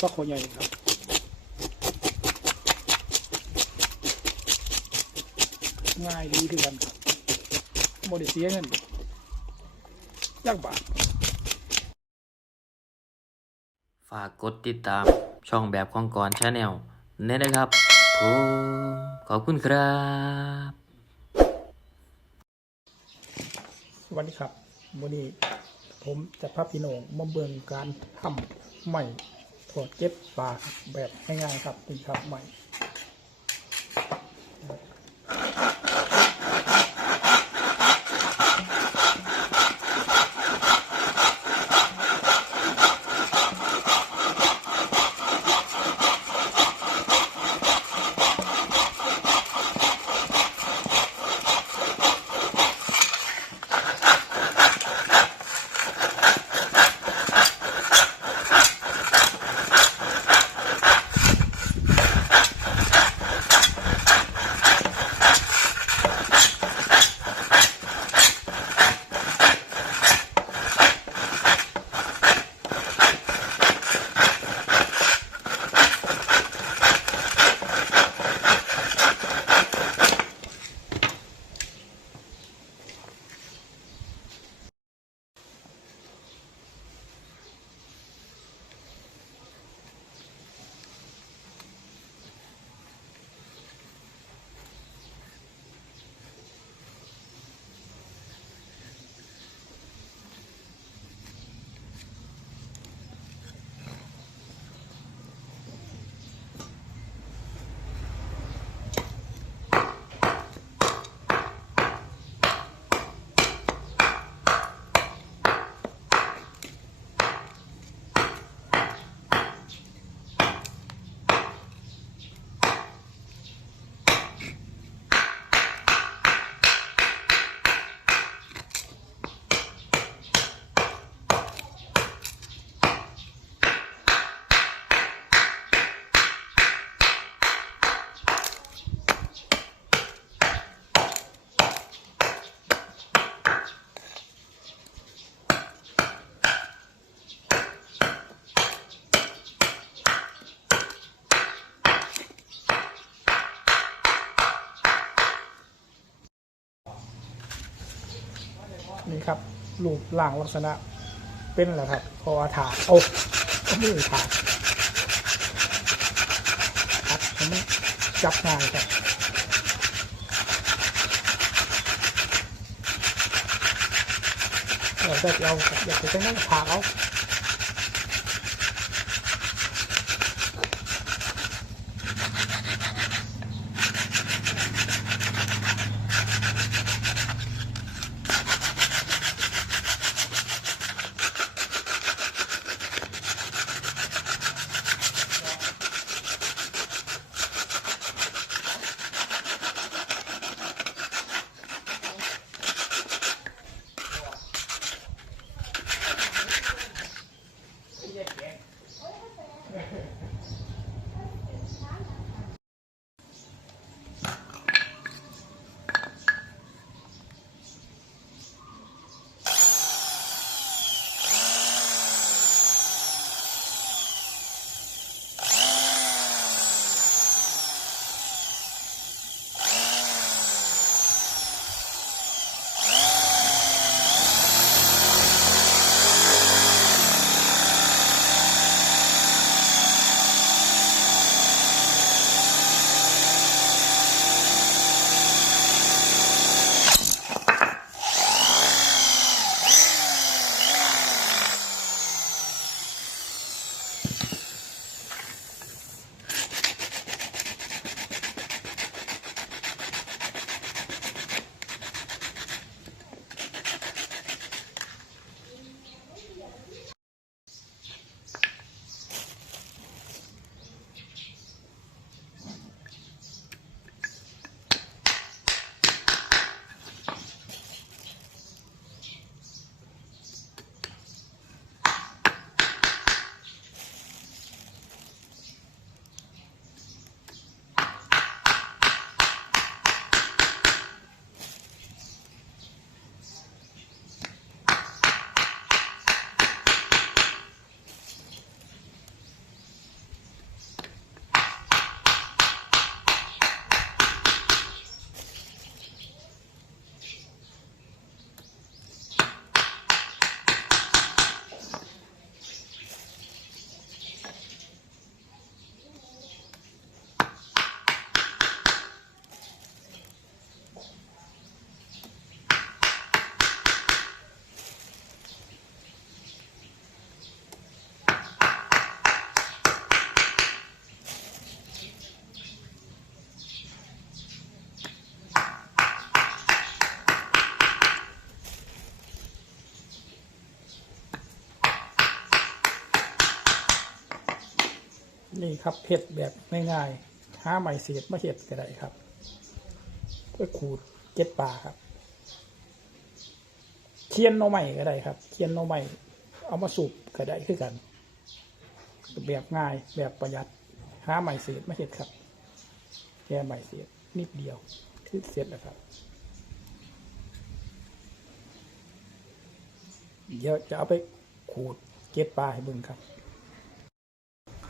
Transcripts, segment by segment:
ฟักคอใหญ่ครับง่ายดีคือกันครับโมเดเสียเงินยากบาทฝากกดติดตามช่องแบบของกรชาแนลเน้นนะครับผมขอบคุณครับ สวัสดีครับวันนี้ผมจะพาพี่น้องมาเบิ่งการทำใหม่ ถอดเก็บปาครับแบบง่ายๆครับนี่ครับใหม่ นี่ครับรูปร่างลักษณะเป็นอะไรครับพราะว่าถาโอ้ไม่ถาครับผมจับง่ายครับเราจะเอาอยากจะใช้นั่งถาเอา นี่ครับเผ็ดแบบง่ายๆหาไม้เศษมาเห็ดก็ได้ครับเพื่อขูดเก็บปลาครับเคียนหน่อไม้ก็ได้ครับเคียนหน่อไม้เอามาสูบก็ได้คือกัน แบบง่ายแบบประหยัดหาไม้เศษมาเห็ดครับแค่ไม้เศษนิดเดียวคือเสร็จแล้วครับเดี๋ยวจะเอาไปขูดเก็บปลาให้บิ่งครับ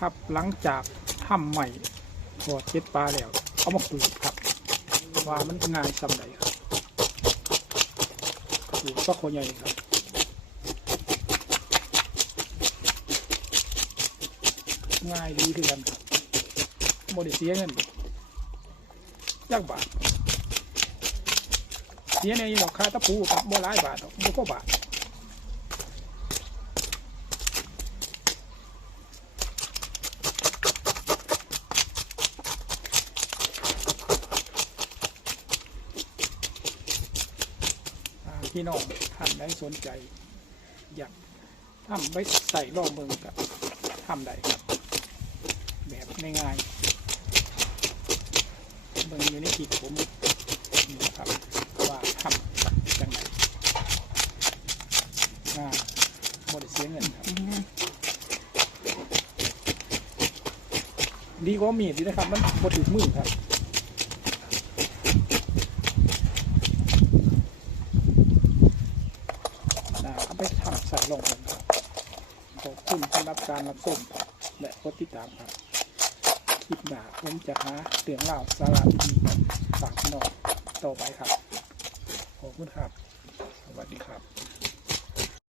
ครับ หลังจากทำใหม่ถอดเก็บปลาแล้ว เอามาขูดครับ ว่ามันง่ายสำใดครับขูดก็โคใหญ่ครับง่ายดีคือกันครับโมได้เสียเงินยากบาทเสียในดอกค่าตะปูครับโมหลายบาทดอกโมก็บาท พี่น้องท่านใดสนใจ อยากทำไปใส่ล่องเมืองกับทำได้ครับ แบบง่ายๆเบิ่งอยู่ในคลิปผมนี่นะครับว่าทำแบบจังไงง่ายหมดเสียเงินครับ ดีกว่ามีดดีนะครับ มันบดถึงมือครับ อ่าเอาไปทำใส่ลงกันครับ ขอบคุณสำหรับการรับชมและกดติดตามครับคลิปหน้าผมจะหาเรื่องเล่าสาระดีๆฝากพี่น้องต่อไปครับ ขอบคุณครับ สวัสดีครับ